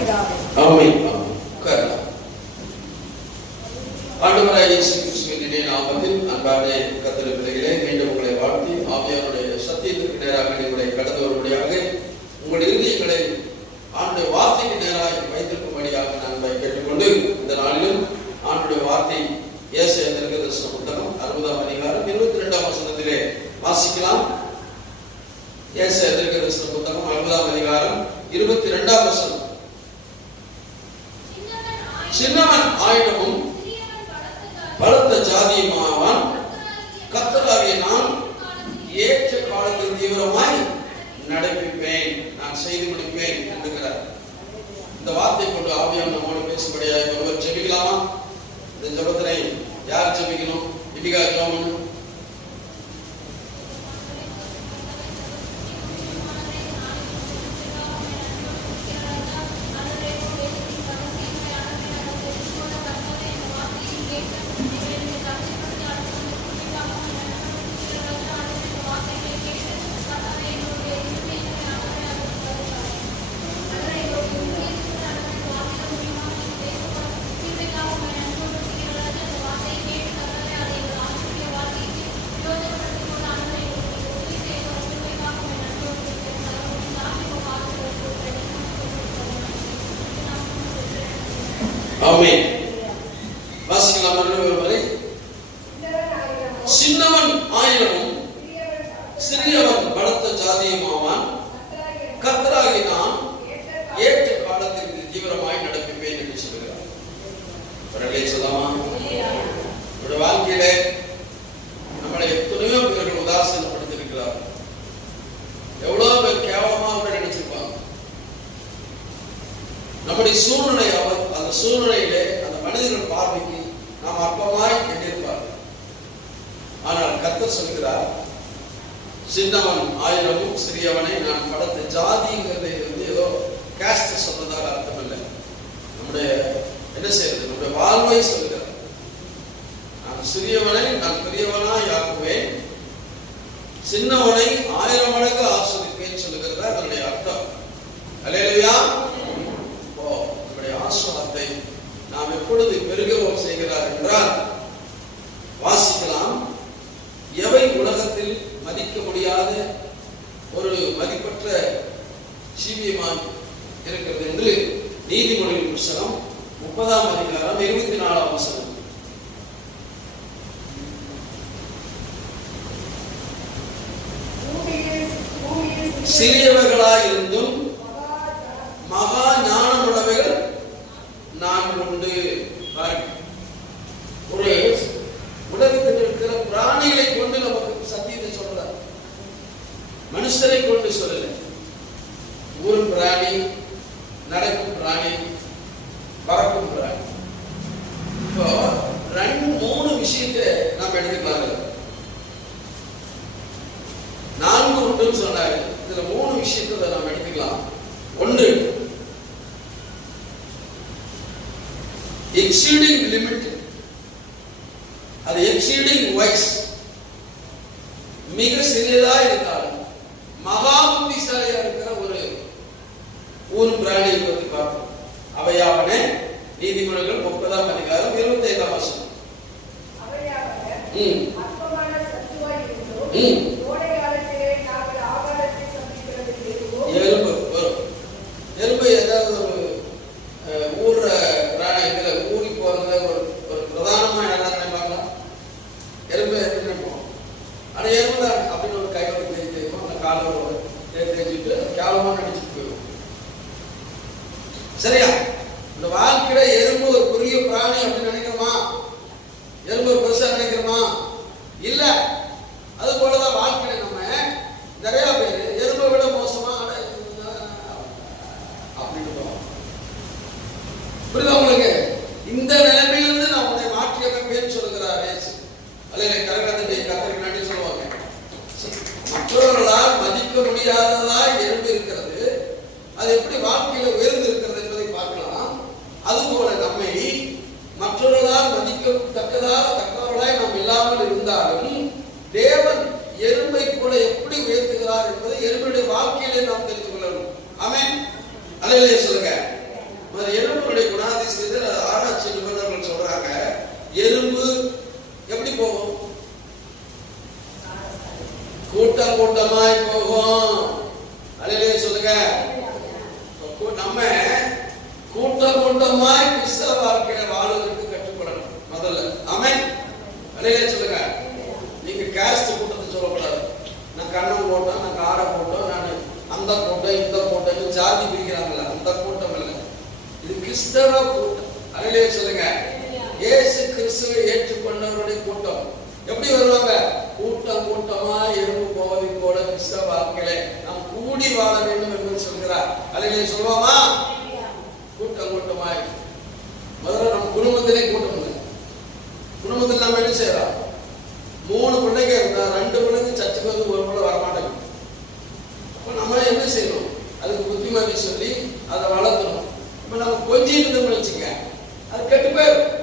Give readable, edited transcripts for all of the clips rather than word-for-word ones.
ஆமென். ஆண்டவராகிய இயேசு கிறிஸ்துவின் நாமத்தில் அன்பான கர்த்தருடைய பிள்ளைகளே, மீண்டும் உங்களை வாழ்த்தி ஆவியானுடைய சத்தியத்திற்கு நேராக உங்களை கடந்து வரும்படியாக உங்கள் இருதயங்களை ஆண்டுடைய வார்த்தைக்கு நேராக வைத்திருக்கும்படியாக நான் கேட்டுக்கொண்டு, இந்த நாளிலும் ஆண்டுடைய வார்த்தை ஏசாயா தீர்க்கதரிசன புத்தகம் 60ஆம் அதிகாரம் 22ஆம் வசனத்திலே வாசிக்கலாம். ஏசாயா தீர்க்கதரிசன புத்தகம் 60ஆம் அதிகாரம் 22ஆம் வசனம். சின்னவன் ஆயிடமும் பலத்த ஜாதியுமாவான், கர்த்தராகிய நான் ஏற்ற காலத்தில் தீவிரமாய் நடப்பிப்பேன், நான் செய்து முடிப்பேன் என்கிறார். இந்த வார்த்தை கொண்டு ஆவியானவர் நம்மோடு பேசும்படியாக ஒருவர் ஜெபிக்கலாமா? இந்த ஜெபத்தினை யார் ஜெபிக்கணும்? இடிகா ஜெபம். ஆமென். வாசிக்கலாம் ஒருவரை. சின்னவன் ஆயிரமும் சிறியவன் பலத்த ஜாதியுமாவான், கர்த்தராகிய நான் ஏற்ற காலத்திற்கு தீவிரமாய் நடப்பிப்பேன் என்று சொல்கிறார். பிறகு சொல்லாமா? நம்முடைய வாழ்க்கையிலே நம்மளை எத்தனையோ பேர்கள் உதாசீனப்படுத்திருக்கிறார். எவ்வளவு பேர் கேவலமா கூட நினைச்சிருப்பாங்க. நம்முடைய சூழ்நிலை, அந்த சூழ்நிலையிலே அந்த மனிதர்கள் பார்வைக்கு நாம் அற்பமாய் எண்ணிருப்பார்கள். ஆனால் கர்த்தர் சொல்கிறார், சின்னவன் ஆயிரமும் சிறியவனை நான் பலத்த ஜாதிங்கிறதை ஏதோ காஸ்ட் சொல்றதாக அர்த்தம் இல்லை. நம்முடைய என்ன செய்யறது, நம்முடைய வாழ்வை சொல்கிறார். நான் சிறியவனை நான் பெரியவனாய் ஆக்குவேன், சின்னவனை 1000 மடங்கு ஆஸ்வதிப்பேன் சொல்லுகிறதா அதனுடைய அர்த்தம். அல்லேலூயா. ஆசீர்வாதத்தை நாம் எப்பொழுது பெருகவும் செய்கிறார் என்றால், வாசிக்கலாம். எவை உலகத்தில் மதிக்க முடியாத ஒரு மதிப்பற்ற ஜீவியமாய் இருக்கிறது என்று நீதிமொழியின் புத்தகம் 30ஆம் அதிகாரம் 24ஆம் வசனம். சிறியவர்களாயிருந்தும் மகா ஞானமுள்ளவைகள் நான் உண்டு. ஒரு உலகத்தில் இருக்கிற பிராணிகளை கொண்டு நமக்கு சத்தியத்தை சொல்றார், மனுஷரை கொண்டு சொல்லல. ஊரும் பிராணி, நடக்கும் பிராணி, பறக்கும் பிராணி. இப்போ 2-3 விஷயத்தை நாம் எடுத்துக்கலாம். 4 உண்டுன்னு சொன்னாரு, இதுல 3 விஷயத்தை நாம் எடுத்துக்கலாம். ஒன்று, எக்ஸீடிங் லிமிட், அது எக்ஸீடிங் வைஸ். மிக சிறியதா இருந்தாலும் மகா புத்திசாலியா இருக்கிற ஒரு ஊரும் பிராணியை பற்றி பார்ப்போம். அவையாவன நீதிமொழிகள் 30ஆம் அதிகாரம் 25ஆம் வசனம். எறும்பு வரும். எறும்பு ஏதாவது ஒரு ஊர்ற பிராணி, இதுல ஊறி போறதுல ஒரு பிரதானமா எல்லாரும் பார்க்கலாம். எறும்பு நினைப்போம், ஆனா எறும்பு தான் அப்படின்னு ஒரு கையோட தேய்க்கும், அந்த காலோட தேய்ச்சிட்டு கேவலமா நடிச்சுட்டு போயிடும். சரியா? இந்த வாழ்க்கையில எறும்பு ஒரு பெரிய பிராணி அப்படின்னு நினைக்கிறோமா? எறும்பு பெருசா நினைக்கிறோமா? இல்ல. அது போலதான் வாழ்க்கையில நம்ம நிறைய பேர் எறும்பை விட மோசமா அப்படின்னு புரியுதா உங்களுக்கு? இந்த நிலைமையிலிருந்து நான் உன்னை மாற்றி அமைப்பேன்னு சொல்லுகிறார் இயேசு. அல்ல கரகத்தை கத்தருக்கு நன்றி சொல்லுவாங்க. மற்றவர்களால் மதிக்க முடியாததா எறும்பு இருக்கிறது, அது எப்படி வாழ்க்கையில உயர்ந்து இருக்கிறது என்பதை பார்க்கலாம். அதுபோல நம்மை மற்றவர்களால் தக்கவர்களாய் நாம் இல்லாமல் இருந்தாலும் தேவன் எறும்பை போல எப்படி உயர்த்துகிறார் என்பதை எறும்புடைய வாழ்க்கையிலே நாம் தெரிந்து கொள்ளணும். ஆமென். அல்லேலூயா சொல்லுங்க. அது எறும்புடைய குணாதிசயத்தை ஆராய்ச்சி நிபுணர்கள் சொல்றாங்க. எறும்பு எப்படி போகும்? கூட்டம் கூட்டமாய் போகும். அல்லேலூயா சொல்லுங்க. நம்ம கூட்டம் கூட்டமாய் கிறிஸ்தவ வாழ்க்கையில வாழ்வதற்கு கற்றுக்கொள்ளணும் முதல்ல. ஆமென். அல்லேலூயா சொல்லுங்க. நீங்க காஸ்ட் கூட்டத்தை சொல்லக்கூடாது. நான் கண்ணம் போட்டோம், நான் காடை போட்டோம், நான் அந்த கூட்டம் இந்த கூட்டம் ஜாதி பிரிக்கிறாங்கல்ல, அந்த கூட்டம் இல்லை. இது கிறிஸ்தவ கூட்டம். அல்லேலூயா சொல்லுங்க. இயேசு கிறிஸ்துவை ஏற்றுக்கொண்டவருடைய கூட்டம். எப்படி வருவாங்க? கூட்டம் கூட்டமா எறும்பு போவதை போல கிறிஸ்தவ வாழ்க்கையில நாம் கூடி வாழ வேண்டும் என்று சொல்கிறார். அல்லேலூயா சொல்லுவோமா? கூட்டம் கூட்டமாய் முதல்ல நம்ம குடும்பத்திலே கூட்டம் இல்லை. குடும்பத்தில் நம்ம என்ன செய்யறோம்? 3 பிள்ளைங்க இருந்தா 2 பிள்ளைங்க சர்ச்சுக்கு வந்து ஒரு பிள்ளை வரமாட்டேங்க. அப்ப நம்ம என்ன செய்யணும்? அதுக்கு புத்திமதி சொல்லி அதை வளர்த்தணும். இப்ப நம்ம கொஞ்சம் இருந்தோம்னு வச்சுக்க, அது கெட்டு போயிடும்.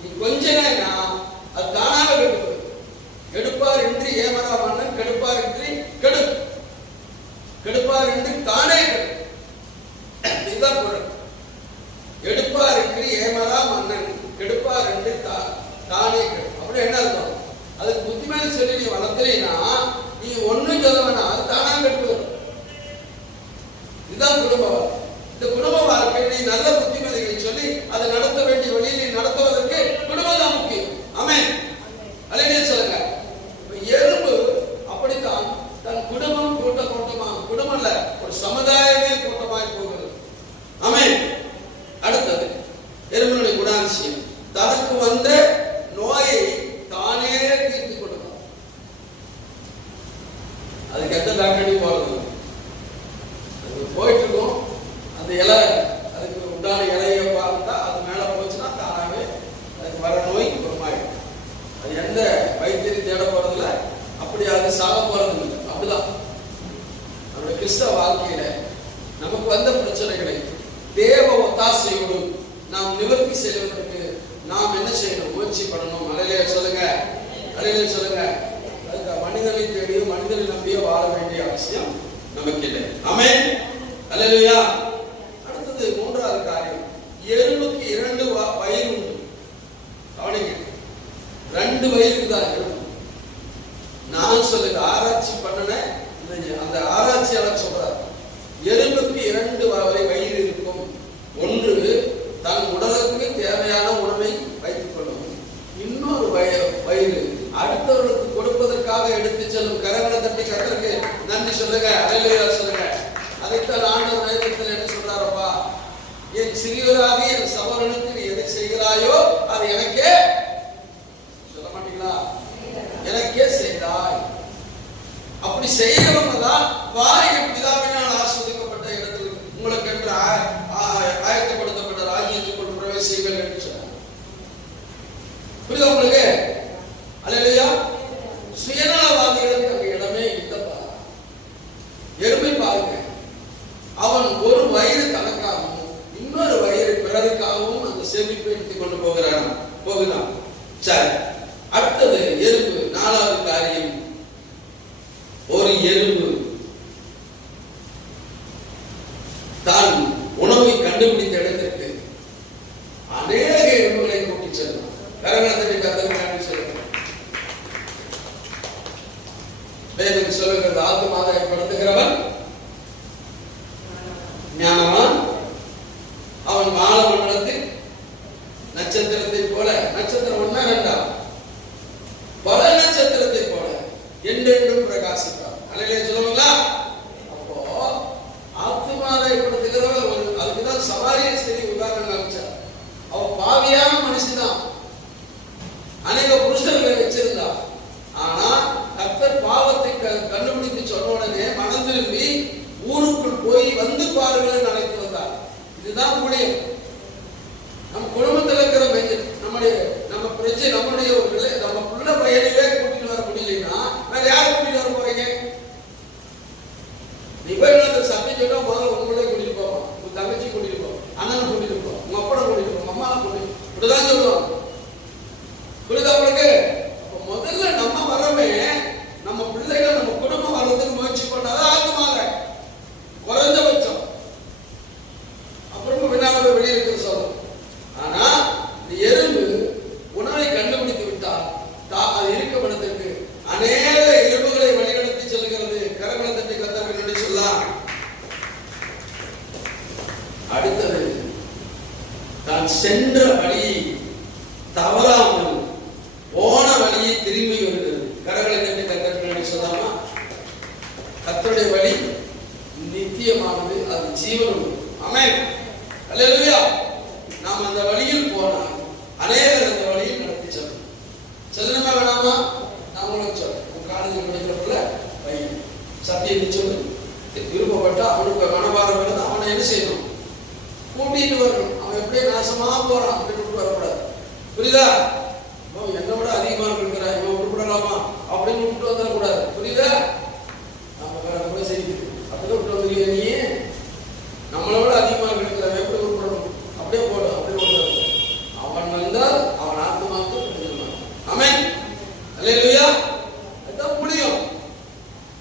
நீ கொஞ்சனா அது தானாக கெட்டு போயிடும். கெடுப்பார் என்று ஏமரா மன்னன் கெடுப்பார் என்று கெடு, கெடுப்பார் என்று தானே கெடு. இதுதான் பொருள். எடுப்பார் என்று ஏமரா மன்னன் கெடுப்பார் என்று தானே கெடு. அப்படி என்ன அர்த்தம்? அதுக்கு புத்திமதி சொல்லி நீ வளர்த்தீங்கன்னா நீ ஒன்னும் சொல்ல வேணாம், அது தானா கெட்டு வரும். இதுதான் குடும்ப வாழ்க்கை. இந்த குடும்ப வாழ்க்கை நீ நல்ல புத்திமதிகளை சொல்லி அதை நடத்த வேண்டிய வழியில் நீ நடத்துவதற்கு குடும்பம் தான் முக்கியம். ஆமென். அல்லேலூயா சொல்லுங்க. எறும்பு அப்படித்தான் தன் குடும்பம் கூட்ட கூட்டமா, குடும்பம் இல்ல ஒரு சமுதாயமே கூட்டமாய் போகிறது. ஆமென். அடுத்தது எறும்பினுடைய குணாதிசயம், தனக்கு வந்த நோயை தானே தீர்த்து கொடுக்கும். அதுக்கு எந்த டாக்டரி போறது? அது போயிட்டு இருக்கும். அந்த இலை அதுக்கு உண்டான இலையை பார்த்தா அது மேல போச்சுன்னா தானாவே அதுக்கு வர நோய் குணமாயிடும். அது எந்த வைத்தியரை தேட போறதில்ல, அப்படி அது சாக போறது இல்லை. அப்படிதான் நம்முடைய கிறிஸ்தவ வாழ்க்கையில நமக்கு வந்த பிரச்சனைகளை தேவ ஒத்தாசையோடு நாம் நிவர்த்தி செய்வதற்கு நாம் என்ன செய்யணும்? முயற்சி பண்ணணும். அல்லேலூயா சொல்லுங்க. அல்லேலூயா சொல்லுங்க. அதுக்கு மனிதனை தேடி மனிதனை நம்பியே வாழ வேண்டிய அவசியம் நமக்கு இல்லை. ஆமென். அல்லேலூயா. அடுத்தது 3வது காரியம், எறும்புக்கு 2 வயிறு உண்டு. கவனிங்க, 2 வயிறு தான் எறும்பு. நான் சொல்லுங்க, ஆராய்ச்சி பண்ணன அந்த ஆராய்ச்சியாளர் சொல்றார், எறும்புக்கு 2 வயிறு இருக்கும். ஒன்று தன் உடலுக்கு தேவையான உணவை வைத்துக் கொள்ளும். இன்னொரு வயிறு அடுத்தவர்களுக்கு கொடுப்பதற்காக எடுத்து செல்லும். கரங்களை தட்டி கர்த்தருக்கு நன்றி சொல்லுங்க. அல்லேலூயா சொல்லுங்க. அதைத்தான் ஆண்டவர் வேதத்தில் என்ன சொல்றாரப்பா? என் சிறியவராக என் சகோதரனுக்கு நீ எதை செய்கிறாயோ அது எனக்கே சொல்ல மாட்டீங்களா? எனக்கே செய்தாய். அப்படி செய்யறவங்க தான் வாரியம் பிதாவினால் ஆஸ்வதிக்கப்பட்ட இடத்தில் உங்களுக்கு என்று ஆயத்தப்படுத்தப்பட்ட ராஜ்யத்துக்குள் பிரவேசிகள் என்று சொன்னார். புரியுதா உங்களுக்கு? அல்லேலூயா. சுயநலவாதிகளுக்கு அங்க இடமே இல்லப்பா. எறும்பை பாருங்க, அவன் ஒரு வயிறு தனக்காகவும் இன்னொரு வயிறு பிறருக்காகவும் அந்த சேமிப்பை எடுத்துக் கொண்டு போகிறான். சரி, அடுத்தது எறும்பு. 4வது காரியம், ஒரு எறும்பு தான் உணவை கண்டுபிடித்த இடத்திற்கு அநேக எறும்புகளை கூட்டி செல்லும். கரங்களை கத்தருக்கு சொல்லுங்க. வேதம் சொல்லுகிறது, ஆத்துமாதாயப்படுத்துகிறவன் ஞானவான். அவன் வாழ மண்டலத்தில் நட்சத்திரத்தை போல, நட்சத்திரம் 1 2 பல நட்சத்திரத்தை போல என்றென்றும் பிரகாசிப்பார். அல்லேலூயா சொல்லுங்களா? அப்போ ஆத்துமாதாயப்படுத்துகிறவர் அதுக்குதான் சமாரிய ஸ்திரீ உதாரணம் காமிச்சார். அவ பாவியான மனுஷிதான், அநேக புருஷர்களை வச்சிருந்தா. ஆனா கர்த்தர் பாவத்தை கண்டுபிடித்து சொன்ன உடனே மனம் திரும்பி ஊருக்குள் போய் வந்து பாருங்கள் அழைத்து வந்தார். இதுதான் ஊழியம். நம் குடும்பத்தில் இருக்கிற நம்ம பிரஜை நம்முடைய நம்ம புள்ள பையனையே கூட்டிட்டு வர முடியலன்னா வேற யாரை கூட்டிட்டு வர போறீங்க? நீ போய் சட்டை சொன்னா முதல்ல உங்களே கூட்டிட்டு போவோம், உங்க தங்கச்சி கூட்டிட்டு போவோம், அண்ணனை கூட்டிட்டு போவோம், உங்க அப்பனை கூட்டிட்டு போவோம், அம்மாவை கூட்டிட்டு இப்படிதான் சொல்லுவாங்க. புரியுதா உங்களுக்கு? முதல்ல நம்ம வரவே நம்ம பிள்ளைகள் நம்ம குடும்பம் வர்றதுக்கு முயற்சி பண்ணாதான் ஆத்துமாக குறைஞ்சபட்சம். அப்புறமா தனியாக வெளியே இருக்கிறது சொல்லும். ஆனா இந்த எறும்பு உணவை கண்டுபிடித்து விட்டால் அது இருக்கும் இடத்திற்கு அநேக எறும்புகளை வழிநடத்தி செல்கிறது. கரங்களை தட்டி கர்த்தருக்கு நன்றி சொல்லலாம். அடுத்தது தான் சென்ற வழியை தவறாமல் போன வழியை திரும்பி வருகிறது. கரங்களை தட்டி கர்த்தருக்கு நன்றி சொல்லாமா? கர்த்தருடைய வழி நித்தியமானது, அது ஜீவனும். ஆமென், அல்லேலூயா. நாம் அந்த வழியில் போனால் அநேகர் அந்த வழியில் நடத்தி செல்லணுமா வேணாமா? நான் உங்களுக்கு சொல்றேன், காலேஜில் படிக்கிறப்பல பையன் சத்தியத்தை சொல்லு விருப்பப்பட்டா அவனுக்கு மனபாரம் வருது, அவனை என்ன செய்யணும்? கூட்டிட்டு வரணும். அவன் எப்படியே நாசமா போறான் அப்படின்னு விட்டு வரக்கூடாது. புரியுதா? என்னை விட அதிகமாக இருக்கிறான், இவன் விட்டுவிடலாமா அப்படின்னு விட்டு வந்துடக்கூடாது. புரியுதா? நம்ம கூட செய்தி அப்படிதான் விட்டு வந்துருக்க. நீ நம்மளை விட அதிகமாக இருக்கிறவன் எப்படி விட்டுவிடணும்? அப்படியே போடும், அப்படியே விட்டு அவன் வந்தால் அவன் ஆத்மாவுக்கு புரிஞ்சுக்கணும். ஆமென், அல்லேலூயா. அதுதான் முடியும்.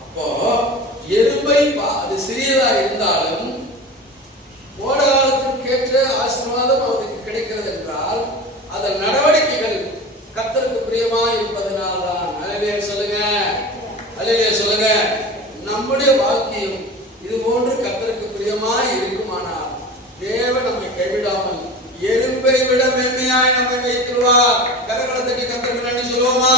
அப்போ எறும்பை அது சிறியதா இருந்தாலும் கோடாலத்திற்கு ஏற்ற ஆசீர்வாதம் அவருக்கு கிடைக்கிறது என்றால் அதன் நடவடிக்கைகள் கர்த்தருக்கு பிரியமா இருப்பதனால்தான். அல்லேலூயா சொல்லுங்க, அல்லேலூயா சொல்லுங்க. நம்முடைய வாழ்க்கையும் இது போன்று கர்த்தருக்கு பிரியமாய் இருக்குமானால் தேவன் நம்மை கைவிடாமல் எறும்பை விட மென்மையாய் நம்மை வைத்திருவார். கரங்களை தட்டி கர்த்தருக்கு நன்றி சொல்லுவோமா?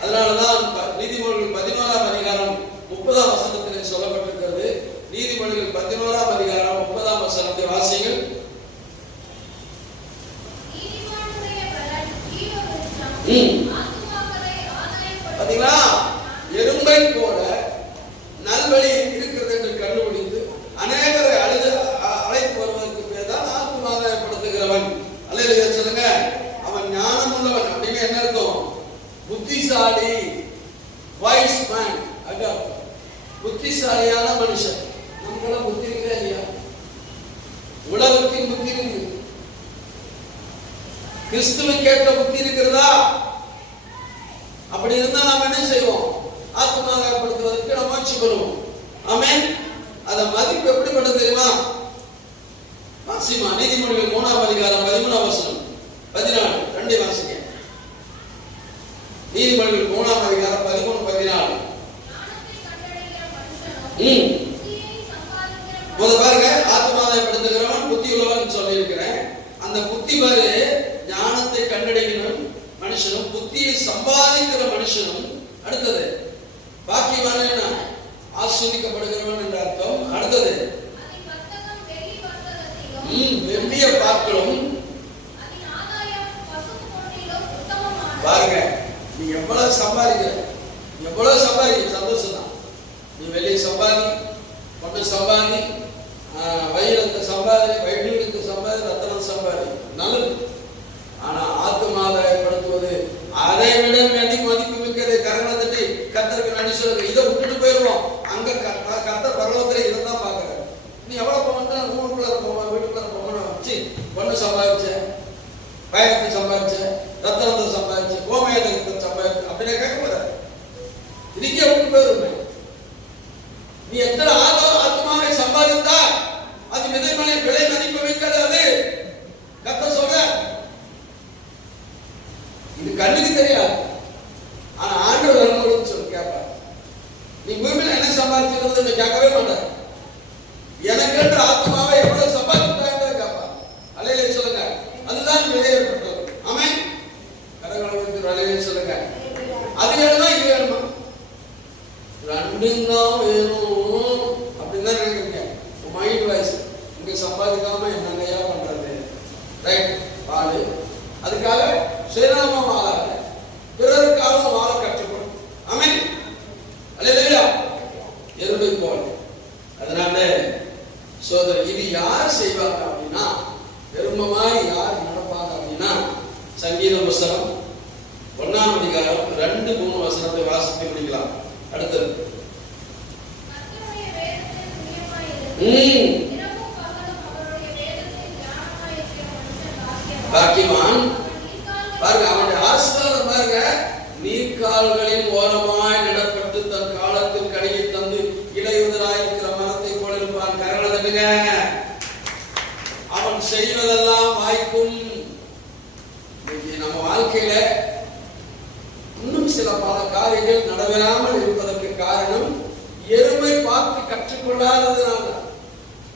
அதனாலதான் நீதிமொழிகள் 11ஆம் அதிகாரம் 30ஆம் வசனத்திலே சொல்லப்பட்டிருக்கிறது. நீதிமொழிகள் 11ஆம் அதிகாரம் 30ஆம் வசனத்தை வாசிங்கள். பாத்தீங்களா? எறும்பை போல நல்வழி இருக்கிறது என்று கண்டுபிடித்து அநேகரை அழைத்து வருவதற்கு பேர் தான் ஆத்மாதாயப்படுத்துகிறவன். அல்லேலூயா சொல்லுங்க. அவன் ஞானம் உள்ளவன் அப்படின்னு என்ன அர்த்தம்? புத்திசாலி, வைஸ் மேன். அதான் புத்திசாலியான மனுஷன். நமக்கெல்லாம் புத்தி இருக்குதா இல்லையா? உலகத்தின் புத்தி இருக்கு, கிறிஸ்துவுக்கு ஏற்ற புத்தி இருக்கிறதா? அப்படி இருந்தா நாம் என்ன செய்வோம்? ஆத்மாதாயப்படுத்துவதற்கு நம்ம முயற்சி பண்ணுவோம். ஆமென். அத மதிப்பு எப்படிப்பட்டது தெரியுமா? வாசிமா நீதிமொழிகள் 3ஆம் அதிகாரம் 13ஆம் வசனம் 14 ரெண்டே வாசிங்க. நீதிமொழிகள் 3ஆம் அதிகாரம் 13 14. பாருங்க, ஆத்மாதாயப்படுத்துகிறவன் புத்தி உள்ளவன் சொல்லி இருக்கிறேன். அந்த புத்தி பாரு, ஞானத்தை கண்டடைகிற மனுஷனும் புத்தியை சம்பாதிக்கிற மனுஷனும். அடுத்தது பாக்கியவான் என்ன? ஆஸ்வதிக்கப்படுகிறவன் என்ற அர்த்தம். அடுத்தது வெள்ளிய பாக்களும். பாருங்க, நீ எவ்வளவு சம்பாதிக்கிற, எவ்வளவு சம்பாதிக்க சந்தோஷம் தான். நீ வெளியே சம்பாதி, பொண்ணு சம்பாதி, வயிறத்தை சம்பாதி, வைடூரியத்தை சம்பாதி, ரத்தனம் சம்பாதி, நல்லது. ஆனா ஆத்மாதாயப்படுத்துவது அதை விட மதிப்பு மிக்கது. கரங்களை தட்டி கர்த்தருக்கு நன்றி சொல்லுங்க. இதை விட்டுட்டு போயிடுவோம். அங்க கர்த்தர் பரலோகத்துல இதை தான் பாக்குறாரு. நீ எவ்வளவு போனா ஊருக்குள்ள போவோம், வீட்டுக்குள்ள போகணும். பொண்ணு சம்பாதிச்ச, பயணத்தை சம்பாதிச்ச, ரத்தனத்தை சம்பாதிச்ச, கோமயத்தை சம்பாதிச்ச அப்படின்னு கேட்க போறாரு. இதுக்கே விட்டு போயிருமே. நீ எத்தனை ஆத்மாவை சம்பாதித்தா அது விலை மதிப்பு மிக்கது. அது கர்த்தர் சொல்ற. இது கண்ணுக்கு தெரியாது, ஆனா ஆண்டவர் வரும்போது சொல்லி கேட்பார். நீ பூமியில என்ன சம்பாதிச்சிருந்தது கேட்கவே மாட்டார். எனக்கு என்ற ஆத்மாவை எவ்வளவு சம்பாதித்தாங்க கேட்பார். அல்லேலூயா சொல்லுங்க. அதுதான் விலை ஏற்பட்டது. ஆமென். கரங்களை அல்லேலூயா சொல்லுங்க. அது வேணுமா இது வேணுமா? ரெண்டும் தான் வேணும் அப்படின்னு தான் நினைக்கிறீங்க. மைண்ட் வாய்ஸ் இங்க சம்பாதிக்காம என்னங்கய்யா பண்றது? ரைட், வாழு. அதுக்காக சுயநலமா வாழாத, பிறருக்காக வாழ கற்றுக்கணும். ஆமென், அல்லேலூயா. எறும்பை போல. அதனால சோதரர், இது யார் செய்வாங்க அப்படின்னா, எறும்பு மாதிரி யார் நடப்பாங்க அப்படின்னா, சங்கீதம் புஸ்தகம் 1ஆம் அதிகாரம் 2-3 வசனத்தை வாசித்து முடிக்கலாம். அடுத்தது பாக்கியவான். பாருங்க, அவனுடைய ஆசீர்வாதம் பாருங்க. நீர்க்கால்களின் ஓரமாய் நடப்பட்டு தன் காலத்தில் கனியை தந்து இலையுதிராய் இருக்கிற மரத்தை போல இருப்பான். கரங்களை தட்டுங்க. அவன் அவன் செய்வதெல்லாம் வாய்க்கும். நம்ம வாழ்க்கையில இன்னும் சில பல காரியங்கள் நடைபெறாமல் இருப்பதற்கு காரணம் எருமை பார்த்து கற்றுக்கொள்ளாததுனால.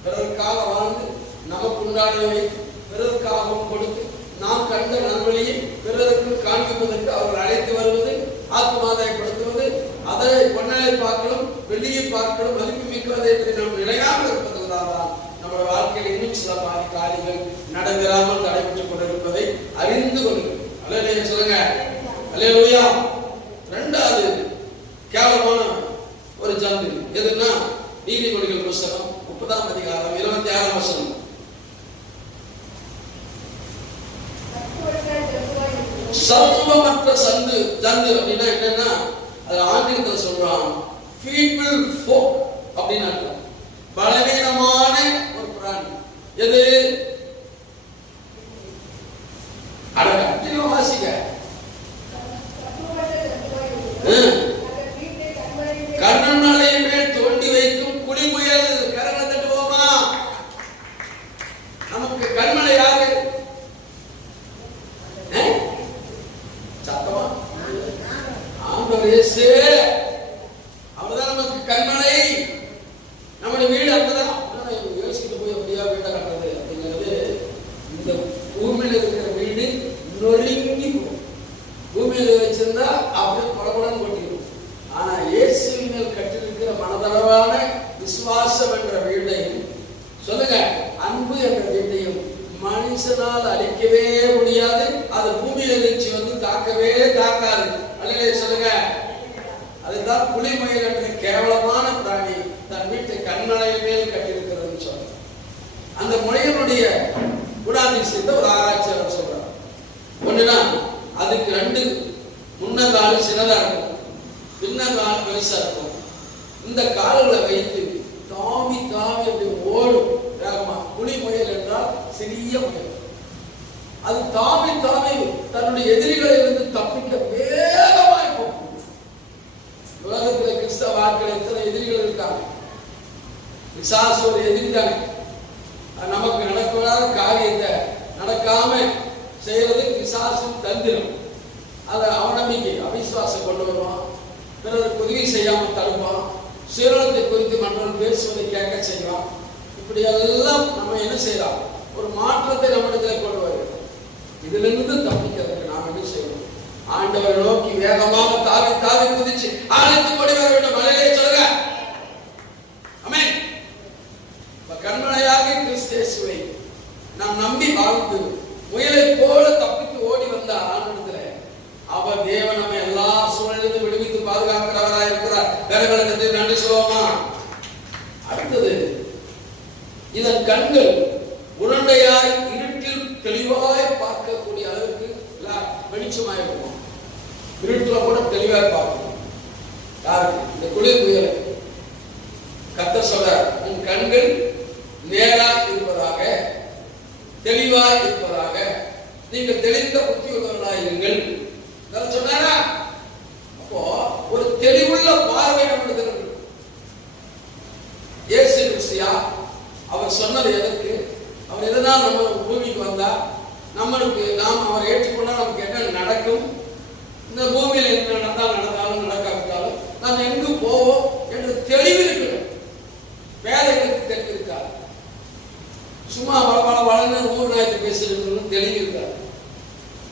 பிறருக்காக வாழ்ந்து நமக்கு உண்டானதை பிறருக்காகவும் கொடுத்து நாம் கண்ட நல்வழியை பிறருக்கு காண்பிப்பதற்கு அவர்கள் அழைத்து வருவது, ஆத்மாதாயப்படுத்துவது, அதை பொன்னலை பார்க்கணும், வெள்ளியை பார்க்கணும், மதிப்பு மிக்கதை என்று நாம் நிலையாக இருப்பதற்காக நம்முடைய வாழ்க்கையில் இன்னும் சில காரியங்கள் நடைபெறாமல் தடைபெற்றுக் கொண்டிருப்பதை அறிந்து கொள்ளுங்கள். அல்லேலூயா சொல்லுங்க. அல்லேலூயா. இரண்டாவது கேவலமான ஒரு ஜந்து எதுன்னா நீதிமொழிகள் புஸ்தகம் 30ஆம் அதிகாரம் 26ஆம் வசனம். சத்துவமற்ற ஜந்து அப்படின்னா என்னன்னா, அது ஆங்கிலத்தில் சொல்றான் feeble folk அப்படின்னு அர்த்தம். பலவீனமான ஒரு பிராணி. எது? அடக்கட்டிலும் வாசிக்க கண்ணனை மேல் தோண்டி வைக்கும் குளிமுயல். கரங்களை தட்டுவோமா? நமக்கு கண்மலை யாரு? சத்தமா ஆண்டவர் இயேசு. அவர்தான் நமக்கு கண்மலை. நம்முடைய வீடு அங்கதான். யோசித்து போய் அப்படியா வீட்டை கட்டுறது அப்படிங்கிறது, இந்த பூமியில இருக்கிற வீடு நொறுங்கி போகும். பூமியில வச்சிருந்தா அப்படியே படபடன்னு கொட்டிடும். ஆனா இயேசுவின் மேல் கட்டிருக்கிற மனதளவான விசுவாசம் என்ற வீட்டையும் சொல்லுங்க, அன்பு என்ற வீட்டையும் மனுஷனால் அழிக்கவே முடியாது. அது பூமியில வச்சு வந்து தாக்கவே தாக்காது. அல்லேலூயா சொல்லுங்க. அதுதான் புலிமயில் என்ற கேவலமான பிராணி தன் வீட்டை கண்மலையின் மேல் கட்டியிருக்கிறதுன்னு சொல்ற. அந்த முயலுடைய குணாதிசயத்தை ஒரு ஆராய்ச்சியாளர் சொல்றார். ஒண்ணுனா அதுக்கு 2 முன்னங்கால் சின்னதா இருக்கும், பின்னங்கால் பெருசா இருக்கும். இந்த கால்களை வைத்து தாவி தாவி அப்படி ஓடும் வேகமா. புலி முயல் என்றால் சிறிய முயல். அது தாவி தாவி தன்னுடைய எதிரிகளை இருந்து தப்பிக்க வேகமாய் போகும். உலகத்தில் கிறிஸ்தவ ஆட்கள் எத்தனை எதிரிகள் இருக்காங்க. பிசாசு ஒரு எதிரி தானே. நமக்கு நடக்கூடாத காரியத்தை நடக்காம செய்யறது பிசாசின் தந்திரம். அதை அவநம்பிக்கை அவிசுவாசம் கொண்டு வருவான். பிறருக்கு உதவி செய்யாமல் தடுப்பான். சுயநலத்தை குறித்து மற்றவர்கள் பேசுவதை கேட்க செய்வான். இப்படி எல்லாம் நம்ம என்ன செய்யலாம்? ஒரு மாற்றத்தை நம்மிடத்தில் கொண்டு வருகிறோம். இதிலிருந்து தப்பிக்கிறதுக்கு நாம் என்ன செய்யணும்? ஆண்டவரை நோக்கி வேகமாக தாவி தாவி குதிச்சு ஆலயத்து கொடி வர வேண்டும். மலையிலே சொல்லுங்க. ஆமென். கண்மலையாக கிறிஸ்து இயேசுவை நாம் நம்பி வாழ்ந்து முயலை போல தப்பித்து ஓடி வந்த ஆண்டவரே, அவர் தேவன் நம்ம எல்லா சூழ்நிலையிலும் விடுவித்து பாதுகாக்கிறவராக இருக்கிறார். கரங்களை தட்டி நன்றி சொல்லுவோமா? அடுத்தது, இதன் கண்கள் உருண்டையாய் இருட்டில் தெளிவாய் பார்க்கக்கூடிய அளவுக்கு வெளிச்சமாய் இருக்கும். இருட்டுல கூட தெளிவாய் பார்க்கணும். யாருக்கு? இந்த குளிர் முயல். கர்த்தர் சொல்றார், உன் கண்கள் நேராக இருப்பதாக, தெளிவாய் இருப்பதாக, நீங்கள் தெளிந்த புத்தி உள்ளவர்களாக இருங்கள் சொன்னாரா? அப்போ ஒரு தெளிவுள்ள பார்வை நம்மளுக்கு. இயேசு கிறிஸ்து அவர் சொன்னது எதற்கு? அவர் எதனால் நம்ம பூமிக்கு வந்தா, நம்மளுக்கு நாம் அவரை ஏற்றுக்கொண்டா நமக்கு என்ன நடக்கும், இந்த பூமியில் என்ன நடந்தாலும் நடக்காவிட்டாலும் நாம் எங்கு போவோம் என்று தெளிவு இருக்கிறோம். வேலைகளுக்கு தெளிவு இருக்காது. சும்மா வளர்ந்து ஊர் நாயத்தை பேசுறது தெளிவு இருக்காது.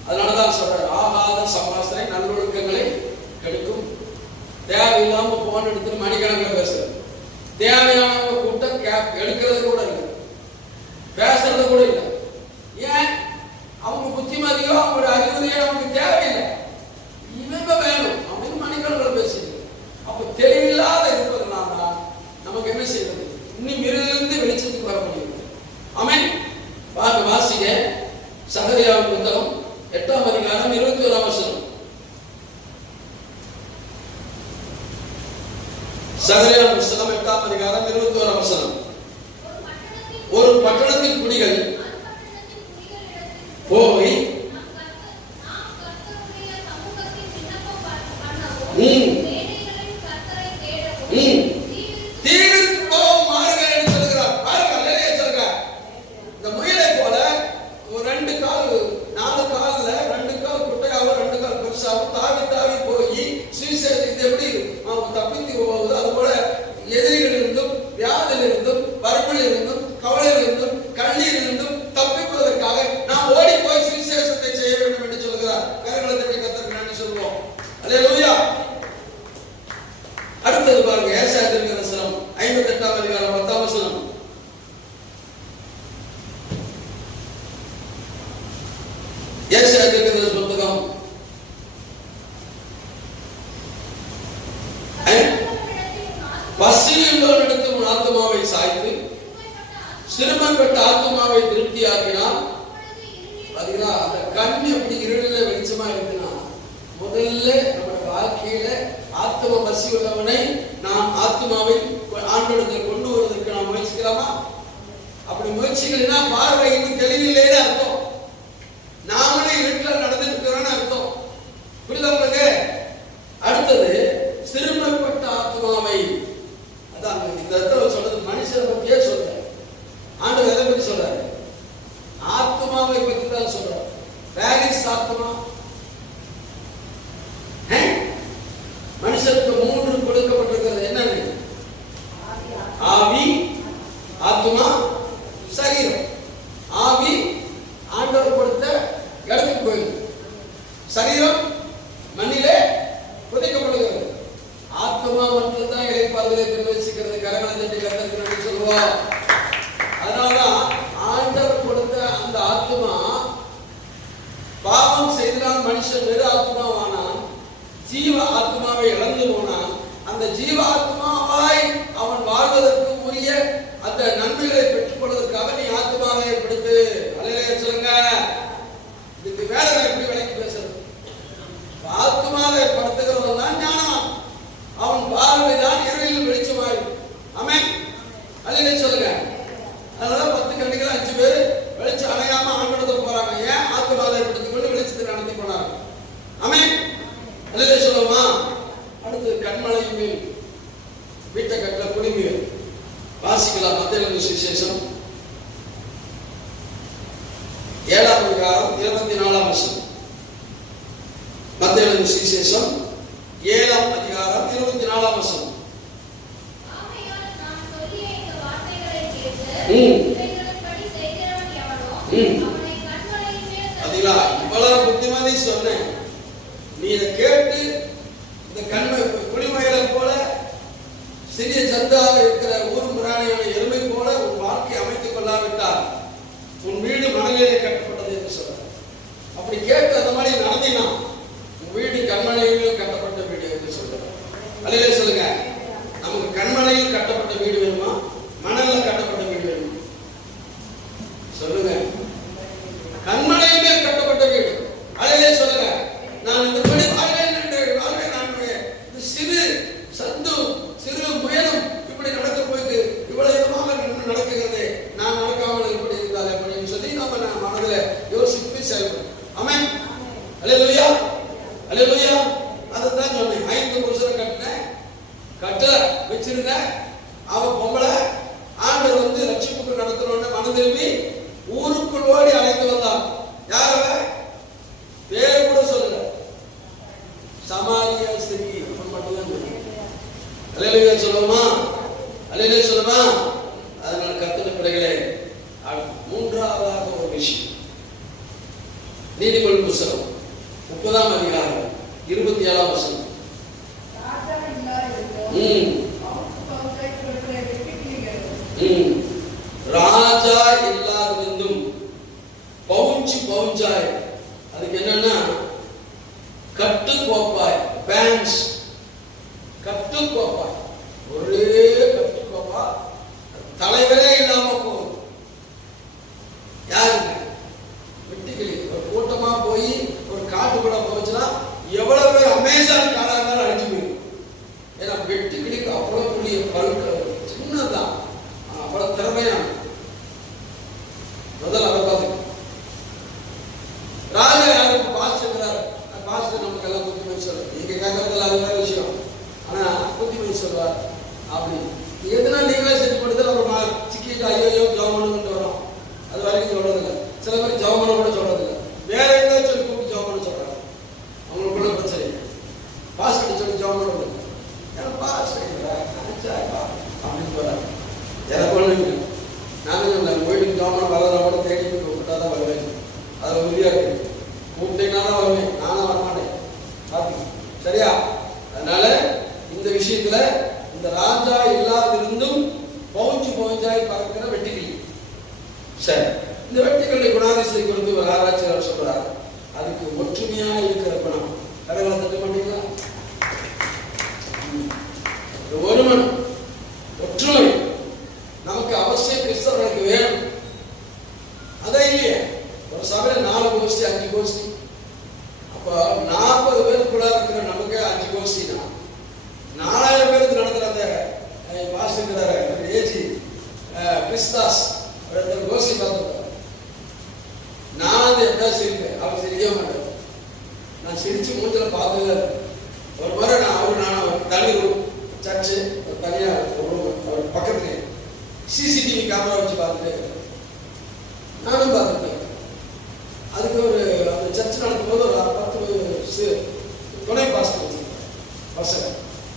அதனாலதான் சொல்றாரு, ஆகாத சமாசனை நல்லொழுக்கங்களை கெடுக்கும். தேவையில்லாம போன் எடுத்துட்டு மணிக்கணக்கில் பேசுறது, தேவையானவங்க கூட்டம் எடுக்கிறது கூட இல்லை, பேசுறது கூட இல்லை. ஏன்? அவங்க புத்திமதியோ அவங்களுடைய அறிவுரையோ நமக்கு தேவையில்லை. இவங்க வேணும் அப்படின்னு மணிக்கணக்கில் பேசுறது. அப்ப தெளிவில்லாத இருப்பதுனால நமக்கு என்ன செய்யறது? இன்னும் இருளிலிருந்து வெளிச்சத்துக்கு வர முடியும். ஆமென். வாசிங்க சகரியாவின் புத்தகம் 8ஆம் அதிகாரம் 21ஆம் வசனம். சகரியாவின் புத்தகம் 8ஆம் அதிகாரம் 21ஆம் வசனம். ஒரு பட்டணத்தின் குடிகள் போய் தீவிரத்து போகும் மாறுகள் என்று சொல்கிறார். பாருங்க, சொல்லுங்க. இந்த முயலை போல இருக்கிறது புத்தகம்? பசியுள்ளவனிடத்து உன் ஆத்துமாவை சாய்த்து சிறுமைப்பட்ட ஆத்துமாவை திருப்தியாக்கினால், பாத்தீங்களா, அந்த கண் எப்படி இருளில வெளிச்சமா இருக்குன்னா, முதல்ல நம்ம வாழ்க்கையில ஆத்தும பசி உள்ளவனை நாம் ஆத்துமாவை ஆண்டவரிடத்தில் கொண்டு வருவதற்கு நாம் முயற்சிக்கலாமா? அப்படி முயற்சிகளா பார்வை இன்னும் தெளிவில்லைன்னு அர்த்தம். நாமளே இருட்டில் நடந்துட்டு இருக்கிறோம்னு அர்த்தம். புரியுதா உங்களுக்கு? அடுத்தது சிறுமைப்பட்ட ஆத்மாவை, அதான் இந்த இடத்துல சொல்றது மனுஷனை பற்றியே சொல்ற. ஆண்டவர் எதை பற்றி சொல்றாரு? ஆத்மாவை பற்றி தான் சொல்றாரு. வேரிஸ் ஆத்மா. மனுஷனுக்கு 3 கொடுக்கப்பட்டிருக்கிறது. என்னன்னு? ஆவி, ஆத்மா, சரீரம். ஆவி ஆண்டவர் கொடுத்த இடத்துக்கு போயிடுது. சரீரம் மண்ணிலே புதைக்கப்படுகிறது. ஆத்மா மட்டும்தான் இளைப்பாறுதலை பிரவேசிக்கிறது. கரங்களை தட்டி கர்த்தருக்கு சொல்லுவோம். அதனாலதான் ஆண்டவர் கொடுத்த அந்த ஆத்மா பாவம் செய்தனால் மனுஷன் வெறு ஆத்மாவானான். ஜீவ ஆத்மாவை இழந்து போனான். அந்த ஜீவ ஆத்மாவாய் அவன் வாழ்வதற்கு உரிய அந்த நன்மைகளை பெற்றுக் கொள்வதற்காக நீ ஆத்மாவை ஏற்படுத்து. அல்லேலூயா சொல்லுங்க. இதுக்கு வேலை எப்படி விலைக்கு பேசுறது? ஆத்மாவை படுத்துகிறவன் தான் ஞானம். அவன் பார்வைதான் இருளில் வெளிச்சமாயிரும். ஆமென். அல்லேலூயா சொல்லுங்க. அதனால 10 கண்ணிகள் 5 பேர் வெளிச்சம் அணையாம ஆண்டவரிடத்துல போறாங்க. ஏன்? ஆத்மாவை ஏற்படுத்திக் கொண்டு வெளிச்சத்தை நடத்தி போனாங்க. ஆமென். அல்லேலூயா சொல்லுமா. அடுத்து கண்மலையின் மேல் வீட்டை கட்டல குடிமீர் வாசிக்கலாம். மத்தேயு சுவிசேஷம் 7ஆம் அதிகாரம் 24ஆம் வசனம். மத்தேயு சுவிசேஷம் 7ஆம் அதிகாரம் 24ஆம் வசனம். ஆகையால் நான் சொல்லிய இந்த வார்த்தைகளை கேட்டு இவைகளின்படி செய்கிறவன் எவனோ அவனை கண்மலையின் மேல் அதிலா இவ்வளவு புத்திமதி சொன்னேன். நீ இதை கேட்டு இந்த கண்மை குடிமகளை போல சிறிய சந்தாக இருக்கிற ஊர் புராணியான எருமை போல உன் வாழ்க்கை அமைத்துக் கொள்ளாவிட்டால் உன் வீடு மணலிலே கட்டப்பட்டது என்று சொல்றார். அப்படி கேட்டு அந்த மாதிரி நடந்தினா உன் வீடு கண்மலையில் கட்டப்பட்ட வீடு என்று சொல்றார். அல்லேலூயா சொல்லுங்க. நமக்கு கண்மலையில் கட்டப்பட்ட வீடு வேணுமா? மணல்ல கட்டப்பட்ட வீடு வேணுமா? சொல்லுங்க. கண்மலையில் கட்டப்பட்ட வீடு. அல்லேலூயா சொல்லுங்க. நான் இந்த படி வாழ்வேன் நான் இந்த சிறு சந்து சிறு முயலும் இப்படி நடக்க போயிட்டு இவ்வளவு விதமாக நடக்குகிறது, நான் நடக்காமல் இப்படி இருந்தால் அப்படின்னு சொல்லி நம்ம மனதில் யோசித்து செயல்படும். ஆமென். அல்லேலூயா அல்லேலூயா. அதைத்தான் சொன்னேன். 5 புருஷனை கட்டினேன், கட்ட வச்சிருந்தேன். அவ பொம்பளை ஆண்டவர் வந்து ரட்சிப்புக்கு நடத்தணும்னு மனம் திரும்பி ஊருக்குள் ஓடி அழைத்து வந்தான். யார் அவ? பேர் கூட சொல்லுங்க. சமாரியா ஸ்திரீ மட்டும்தான். அல்லேலூயா சொல்லுமா. அல்லேலூயா சொல்லுமா. அதனால கர்த்தருடைய பிள்ளைகளே, 3ஆவதாக ஒரு விஷயம். நீதிமொழி புத்தகம் 30ஆம் அதிகாரம் 27ஆம் வசனம். ராஜா இல்லாதிருந்தும் பவுஞ்சாய். அதுக்கு என்னன்னா கட்டுக்கோப்பாய், பேன்ஸ், கட்டுக்கோப்பாய், ஒரே கட்டுக்கோப்பா, தலைவரே இல்லாம போகும். யாருங்க? வெட்டுக்கிளி. ஒரு கூட்டமா போய் ஒரு காட்டுக்குள்ள போச்சுன்னா எவ்வளவு பேர் அமேசான் காடா இருந்தாலும் அழிஞ்சு போயிடும். ஏன்னா வெட்டுக்கிளிக்கு அவ்வளவு பெரிய பருக்கள், சின்னதான், அவ்வளவு திறமையான. முதல்ல அதை பார்த்து ராஜா யாருக்கு பாஸ்டர் பாஸ்டர் நமக்கு எல்லாம் புத்திமதி சொல்றாரு. நீங்க கேட்கறதுல அது வேற விஷயம். ஆனா புத்திமதி சொல்றார். அப்படி எதுனா நீங்களே செஞ்சு கொடுத்து நம்ம சிக்கிட்டு ஐயோ ஜவமனு கொண்டு வரோம். அது வரைக்கும் சொல்றதில்லை. சில பேர் ஜவமனை கூட சொல்றதில்லை. வேற எதாவது சொல்லி கூப்பிட்டு ஜவமனு சொல்றாங்க. அவங்களுக்குள்ள பிரச்சனை. பாஸ்டர் சொல்லி ஜவமனு கொடுங்க. ஏன்னா பாஸ்டர் அப்படின்னு சொல்றாங்க. எனக்கு ஒண்ணு நானும் வீட்டுக்கு ஜவமனு வளர தேடி கூப்பிட்டாதான் வருவேன். அதில் உறுதியா இருக்கு. கூப்பிட்டீங்கன்னா வருவேன், நானும் வரமாட்டேன். பாத்தீங்க சரியா? அதனால இந்த விஷயத்துல இந்த ராஜா இல்லாதிருந்தும் பவுஞ்சாய் பறக்கிற வெட்டுக்கிளி. சரி, இந்த வெட்டுக்கிளி குணாதிசை குறித்து ஒரு ஆராய்ச்சியாளர் சொல்றாரு. அதுக்கு ஒற்றுமையா இருக்கிற பணம். கரங்களை தட்ட மாட்டீங்களா? ஒரு மனம், ஒற்றுமை நமக்கு அவசியம். கிறிஸ்தவர்களுக்கு வேணும். அதே இல்லையே, ஒரு சபையில 4 கோஷ்டி 5 கோஷ்டி, அப்போ 40 பேருக்குள்ள இருக்கிற நமக்கு 5 கோஷ்டினா 4000 பேருக்கு நடத்துற அந்த மாஸ்டர் ஏஜி கிறிஸ்தாஸ் கோஷ்டி பார்த்துருக்கேன். நான் வந்து எப்படியா சிரிப்பேன், அவர் சிரிக்கவே மாட்டேன். நான் சிரிச்சு மூச்சில் பார்த்தது ஒரு முறை நான் தனி ரூம் சர்ச்சு தனியாக ஒரு ரூம் அவர் பக்கத்துலேயே சிசிடிவி கேமரா வச்சு பார்த்துட்டு நானும் பார்த்துருக்கேன். அதுக்கு ஒரு அந்த சர்ச் நடக்கும் போது ஒரு 10 துணை பாஸ்டர் வச்சுருக்கேன் பசங்க.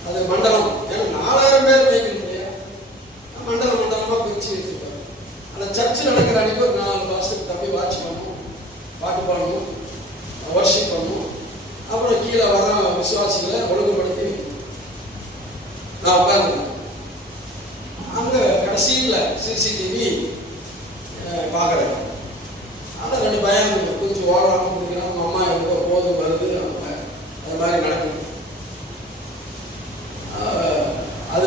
அது மண்டலம், ஏன்னா 4000 பேர் வைக்கணும் இல்லையா, மண்டலமாக பிரித்து வச்சுருப்பாங்க. அந்த சர்ச்சு நடக்கிற அன்றைக்கி ஒரு 4 பாஸ்டர் தம்பி வாட்ச் பண்ணணும், பாட்டு பாடணும், வர்ஷிப் பண்ணணும். அப்புறம் கீழே வர விசுவாசிகளை ஒழுங்குபடுத்தி நான் உட்காந்துருக்கேன். அங்கே கடைசியில் சிசிடிவி பார்க்குறேன். ஆனால் 2 பயம் கொஞ்சம் ஓடாமல் கொடுக்குறான். அவங்க அம்மா எங்கே போதும் வருது, அது மாதிரி நடக்குது. அது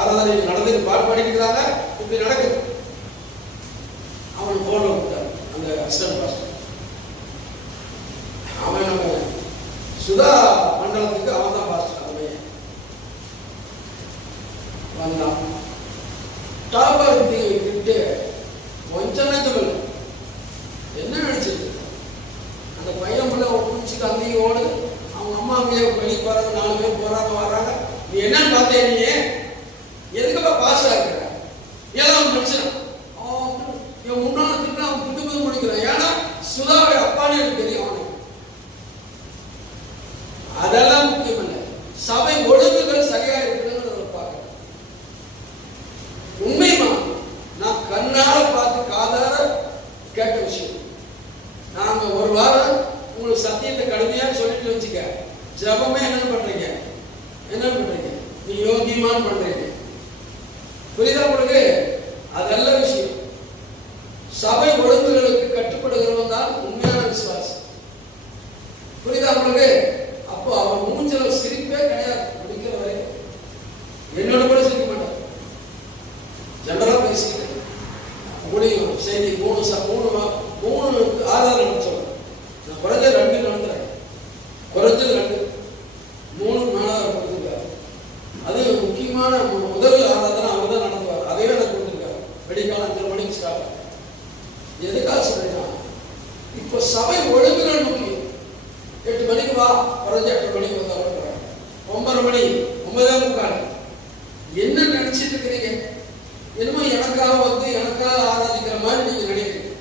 ஆராதனை நடந்துட்டு பாட்டு பாடிக்கிறாங்க. இப்படி நடக்குது. அவனுக்கு ஃபோனில் கொடுத்தாரு அந்த அசிஸ்டன்ட் பாஸ்டர். அவன் நம்ம சுதா மண்டலத்துக்கு அவன் தான் பாஸ்டர். அவன் வந்தான். டாபாரத்தி விட்டு கொஞ்சம் நஞ்சம் என்ன நினைச்சிருக்கு, அந்த பையன் பிள்ளை பிடிச்சிட்டு அங்கேயும் ஓடுது. அவங்க அம்மா அங்கேயே வெளியே போறாங்க, 4 பேர் போறாங்க வர்றாங்க. நீ என்னன்னு பார்த்தே, நீ எதுக்கப்பா பாஸ்டா இருக்கிற? ஏதாவது மனுஷன் இவன் முன்னாள் திட்டு அவன் புது முடிக்கிறான். ஏன்னா சுதாவுடைய அப்பான்னு எனக்கு தெரியும். அவனுக்கு அதெல்லாம் முக்கியம் இல்லை, சபை ஒழுங்குகள் சரியா இருக்குதுன்னு பார்க்க. உண்மைமா நான் கண்ணால பார்த்து காதார கேட்ட விஷயம். நாங்க ஒரு வாரம் உங்களுக்கு சத்தியத்தை கடுமையா சொல்லிட்டு வச்சுக்க, ஜபமே என்னன்னு பண்றீங்க, நீ யோகியமான் பண்றீங்க. புரியுதா உங்களுக்கு? அதெல்லாம் விஷயம். சபை ஒழுங்குகளுக்கு கட்டுப்படுகிறவன் தான் உண்மையான விசுவாசம். புரியுதா உங்களுக்கு? அப்போ அவன் மூஞ்சில சிரிப்பே கிடையாது முடிக்கிற வரை. என்னோட கூட சிரிக்க மாட்டான். ஜெனரலா பேசிக்கிறேன். முடியும் செய்தி 3 ஆதாரம் சொல்றேன். நான் குறைஞ்சது 2 நடத்துறேன். குறைஞ்சது 2 3 4 கொடுத்துருக்காரு. அது முக்கியமான முதல் ஆராதனை அவர் தான் நடத்துவார். அதையே எனக்கு கொடுத்துருக்காரு. வெடிக்கால 5 மணிக்கு ஸ்டார்ட். எதுக்காக சொல்றேன்னா, இப்போ சபை ஒழுங்குகள் முக்கியம். 8 மணிக்கு வா, குறைஞ்ச 8 மணிக்கு வந்தா 9:30 மணி 9:45. என்ன நினைச்சிட்டு இருக்கிறீங்க? என்னமோ எனக்காக வந்து எனக்காக ஆராதிக்கிற மாதிரி நீங்க நினைக்கிறீங்க.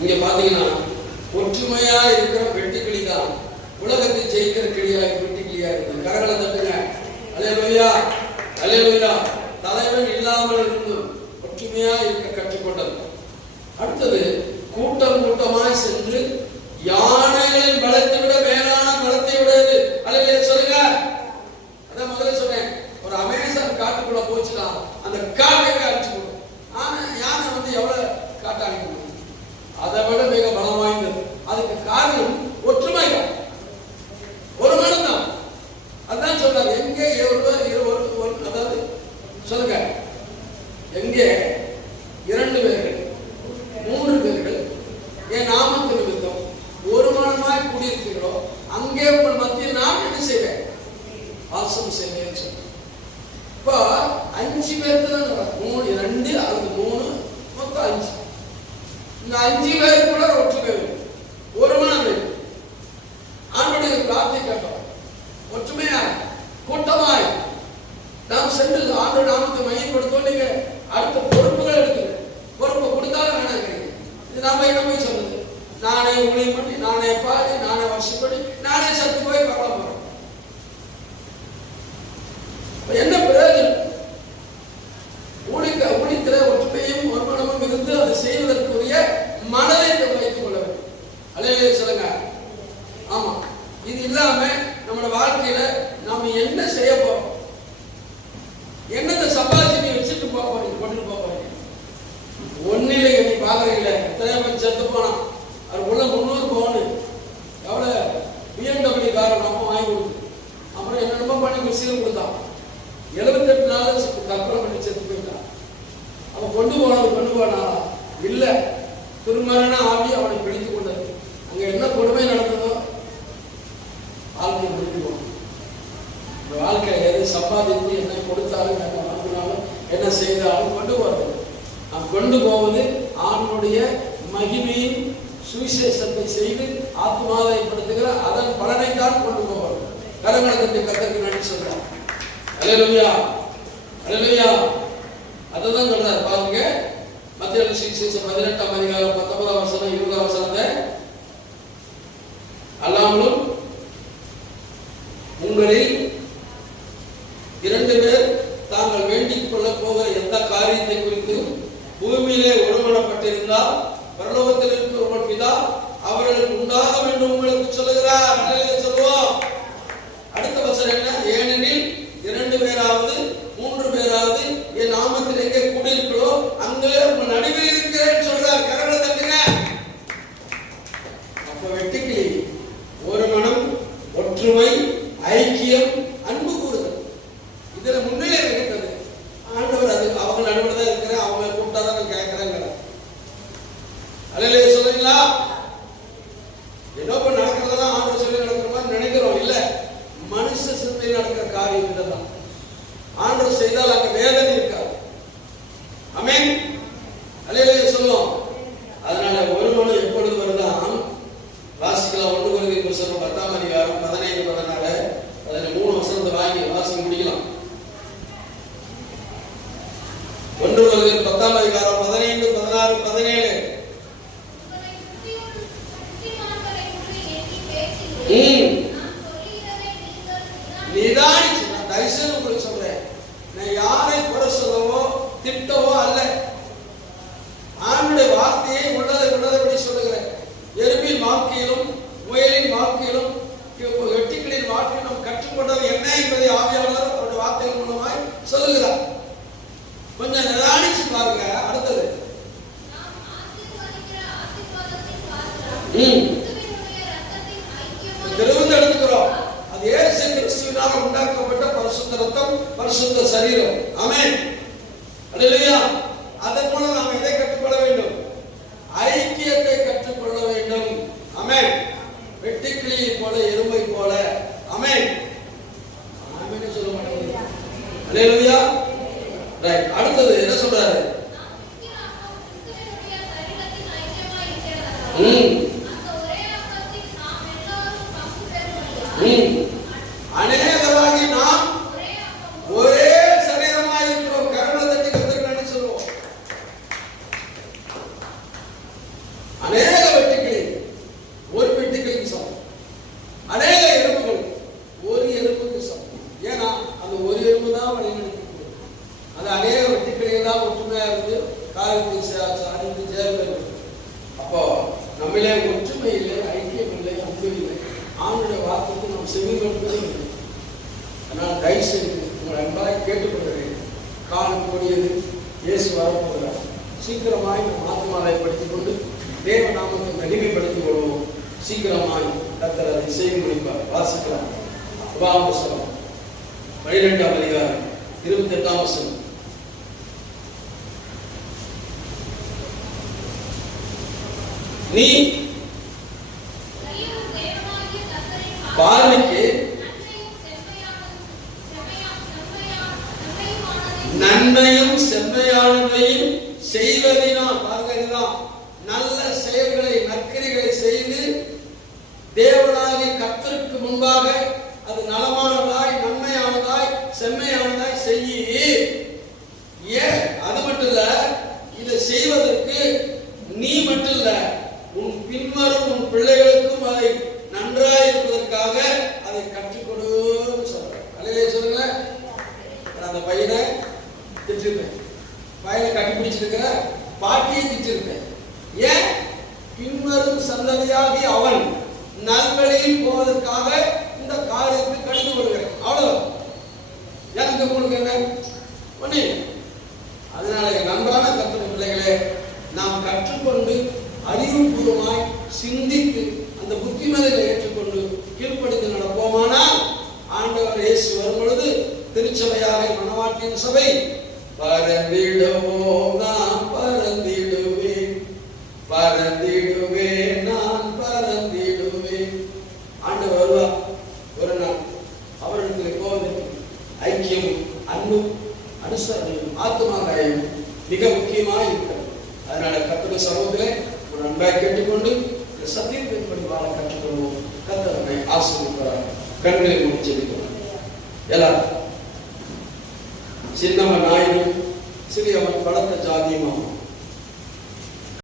இங்க பாத்தீங்கன்னா ஒற்றுமையா இருக்கிற வெட்டுக்கிளி தான் உலகத்தை ஜெயிக்கிற கிளியா வெட்டுக்கிளியா இருக்கு. கரங்களை தட்டுங்க. அல்லேலூயா, அல்லேலூயா. தலைவன் இல்லாமல் இருந்தும் ஒற்றுமையா இருக்க கற்றுக்கொண்டது. அடுத்தது கூட்டம் கூட்டமாய் சென்று யானைகளின் பலத்தை விட மேலான பலத்தை விடாது. அல்லேலூயா சொல்லுங்க. அதான் முதல்ல சொன்னேன், ஒரு அமேசான் காட்டுக்குள்ள போச்சுன்னா அந்த காட்டையே அடிச்சு போடும். ஆனா யானை வந்து எவ்வளவு காட்டை அடிக்க முடியும்? அதை விட மிக பலம் வாய்ந்தது. அதுக்கு காரணம் ஒற்றுமை தான், ஒரு மனம் தான். அதான் சொல்றாங்க, எங்கே அதாவது சொல்லுங்க, எங்கே 2 பேர்கள் 3 பேர்கள் என் நாமத்து நிமித்தம் ஒரு மனமாய் கூடியிருக்கிறீர்களோ அங்கே உங்கள் மத்தியில் நான் என்ன செய்வேன்? வாசம் செய்வேன் சொல்றேன். இப்போ 5 பேருக்கு தான் 3 2 அல்லது 3 மொத்தம் 5. இந்த 5 பேருக்கு கூட ஒற்றுமை வேணும், ஒரு மனம் வேணும். ஆண்டுடைய பிரார்த்தனை கேட்டோம், ஒற்றுமையா கூட்டமாய் நாம் சென்று ஆண்டு நாமத்தை மையப்படுத்தோம். நீங்க அடுத்த பொறுப்புகள் எடுத்துங்க. பொறுப்பை கொடுத்தாலும் வேணாங்கிறீங்க. இது நாம என்ன போய் சொல்றது? நானே ஊழியம் பண்ணி, நானே பாடி, நானே வர்ஷிப் பண்ணி, நானே சத்து போய் கவலை போறேன். என்ன பிரயோஜனம்? ஊழியத்தில ஒற்றுமையும் ஒருமனமும் இருந்து அதை செய்வதற்குரிய மனதை வைத்துக் கொள்ள வேண்டும். அல்லேலூயா சொல்லுங்க. ஆமா, இது இல்லாம நம்மளோட வாழ்க்கையில நாம என்ன செய்ய போறோம்? என்னத்தை சம்பாதிச்சு நீ வச்சுட்டு போறீங்க, கொண்டுட்டு போறீங்க? ஒன்னிலை நீ பாக்குறீங்களே, எத்தனை பேர் செத்து போனா அவர் உள்ள இல்ல. திருமரண ஆவி அவனை பிடித்துக் கொண்டது. அங்க என்ன கொடுமை நடந்ததோ வாழ்க்கை முடிஞ்சுவோம். இந்த வாழ்க்கை எதை சம்பாதித்து என்ன கொடுத்தாலும் என்ன வாங்கினாலும் என்ன செய்தாலும் கொண்டு போறது. நாம் கொண்டு போவது ஆணுடைய மகிமையின் சுவிசேஷத்தை செய்து ஆத்மாதாயப்படுத்துகிற அதன் பலனை தான் கொண்டு போவது. கரங்களை கத்தருக்கு நன்றி சொல்றோம். அல்லேலூயா, அல்லேலூயா. அதுதான் சொல்றாரு பாருங்க. மத்திய சுவிசேஷம் 18ஆம் அதிகாரம் 19ஆம் வசனம் 20ஆம் வசனத்தை அல்லாமலும் உங்களில் 2 பேர் தாங்கள் வேண்டிக் கொள்ள போகிற எந்த காரியத்தை குறித்து பூமியிலே ஒருமனப்பட்டிருந்தால் பரலோகத்தில் இருக்கிற உங்கள் பிதா அவர்களுக்கு உண்டாகும் என்று உங்களுக்கு சொல்லுகிறார். சொல்லுவோம். அடுத்த வசனம் என்ன? ஏனெனில் 2 பேராவது 3 பேராவது என் நாமத்தில் எங்கே கூடியிருக்கிறோ அங்கே உங்கள் நடுவில் இருக்கிறேன்னு சொல்றார். கரங்களை தட்டுங்க. அப்ப வெட்டுக்கிளி ஒரு மனம், ஒற்றுமை, ஐக்கியம், அன்பு கூறுதல் இதுல முன்னிலை வகித்தது ஆண்டவர். அது அவங்க நடுவில் தான் இருக்கிறேன், அவங்க கூப்பிட்டா தான் நான் கேட்கிறேங்கிற. அல்லேலூயா சொல்லுங்களா? என்னப்ப நடக்கிறதெல்லாம் ஆண்டவர் சொல்லி நடக்கிற மாதிரி நினைக்கிறோம். இல்ல, மனுஷ சிந்தை நடக்கிற காரியம் இதுதான். ஆண்டவர் செய்தால் அங்க வேதனை இருக்காது. ஆமென். அல்லேலூயா சொல்லுவோம். அதனால ஒரு மனம் எப்பொழுது வருதான் வாசிக்கலாம். 1 கொரிந்தியர் புத்தகம் 10ஆம் அதிகாரம் 15 14 அதில் 3 வசனத்தை வாங்கி வாசிக்க முடியலாம். 1 கொரிந்தியர் 10ஆம் அதிகாரம் 15 16 17 நிதானிச்சு. நான் தரிசனம் உங்களுக்கு சொல்றேன். நான் யாரை குறை சொல்லவோ திட்டவோ அல்ல. ஆண்டுடைய வார்த்தையை உள்ளதை சொல்லுகிறேன். எறும்பின் வாழ்க்கையிலும் முயலின் வாழ்க்கையிலும் வெட்டிகளின் வாழ்க்கையிலும் கற்றுக்கொண்டது என்ன என்பதை ஆவியாளர் அவருடைய வார்த்தைகள் மூலமாய் சொல்லுகிறார். கொஞ்சம் நிதானிச்சு பாருங்க. அடுத்தது திரும்ப எடுத்துக்கிறோம். அது இயேசு கிறிஸ்துவினால் உண்டாக்கப்பட்ட பரிசுத்த ரத்தம், பரிசுத்த சரீரம். ஆமென். அல்லேலூயா. அதன் மூலம் நாம் எதை கற்றுக்கொள்ள வேண்டும்? ஐக்கியத்தை கற்றுக்கொள்ள வேண்டும். ஆமென். வெட்டுக்கிளியை போல, எறும்பை போல. ஆமென். ஆமென் சொல்ல மாட்டேங்குது. அல்லேலூயா. ரைட். அடுத்தது என்ன சொல்றாரு? அநேகராகி நாம் ஒரே சரீரமாய் இருக்கிறோம். கரங்களை தட்டி கர்த்தருக்கு நன்றி சொல்லுவோம். அநேக வெட்டுக்கிளி ஒரு வெட்டுக்கிளிக்கு சமம். அநேக எறும்புகள் ஒரு எறும்புக்கு சமம். ஏன்னா அந்த ஒரு எறும்பு தான் வழிநடத்தி அது அநேக வெட்டுக்கிளியை தான் ஒற்றுமையா இருந்து காரியத்தை அடித்து சேர்ந்து. அப்போ நம்மளே ஒற்றுமை இல்லை, ஐக்கியம் இல்லை, அன்பு இல்லை. ஆண்டுடைய வார்த்தைக்கு நாம் செவி கொடுப்பதும் இல்லை. ஆனால் தயவு செய்து உங்கள் அன்பாக கேட்டுக்கொள்கிறேன். காலம் கூடியது, இயேசு வரப்போகிறார். சீக்கிரமாய் நம் ஆத்மாவைப்படுத்திக் கொண்டு தேவ நாமத்தை மகிமைப்படுத்திக் கொள்வோம். சீக்கிரமாய் கர்த்தர் அதை செய்து முடிப்பார். வாசிக்கலாம். உபாகமம் 12ஆம் அதிகாரம் 28ஆம் வசனம். நீ பார்வைக்கு நன்மையும் செம்மையானதையும் செய்வதினால், பாருங்கதான் நல்ல செயல்களை நற்கிரிகளை செய்து தேவனாகிய கர்த்தருக்கு முன்பாக அது நலமானதாய், நன்மையானதாய், செம்மையானதாய் செய்யி. ஏன் அது மட்டும் இல்ல, இதை செய்வதற்கு நீ மட்டும் இல்ல, உன் பின்வரும் உன் பிள்ளைகளுக்கும் அதை நன்றாய் இருப்பதற்காக அதை கற்றுக்கொடு சொல்றேன். அல்லேலூயா சொல்லுங்க. அந்த பையனை திட்டிருப்பேன், பையனை கட்டி பிடிச்சிருக்கிற பாட்டியை திட்டிருப்பேன். ஏன்? பின்வரும் சந்ததியாகி அவன் நல்வழியில் போவதற்காக இந்த காரியத்தை கடிந்து கொள்கிறேன். அவ்வளவு எனக்கு உங்களுக்கு என்ன ஒண்ணு. அதனால என் நன்றான கர்த்தருடைய பிள்ளைகளே, நாம் கற்றுக்கொண்டு அறிவுபூர்வமாய் சிந்தித்து அந்த புத்திமதிகளை ஏற்றுக்கொண்டு கீழ்ப்படிந்து நடப்போமானால் ஆண்டவர் இயேசு வரும் பொழுது திருச்சபையாக மணவாட்டியின் சபை பறந்திடுவோம், நாம் பறந்திடுவேன். அன்பு சமூகத்திலே ஒரு அன்பாய் கேட்டுக்கொண்டு இந்த சத்தியத்தின்படி வாழ கற்றுக்கொள்வோம். கர்த்தர் நம்மை ஆசீர்வதிப்பார். கண்களை மூடி ஜெபிப்போம். எல்லாரும் சின்னவன் நாயனும் சிறியவன் பலத்த ஜாதியுமாம்